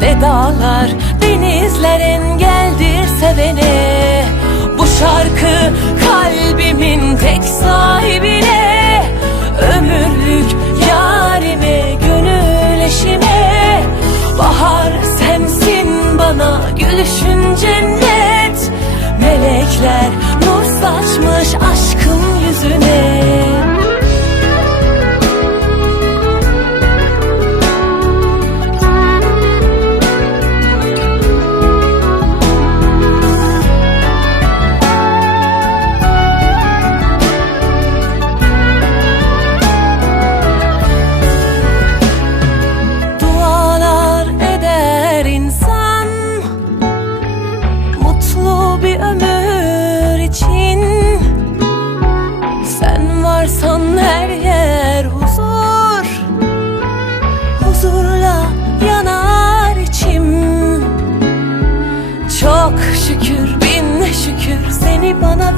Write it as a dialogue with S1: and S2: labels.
S1: Ne dağlar, denizler engeldir sevene. Bu şarkı kalbimin tek sahibine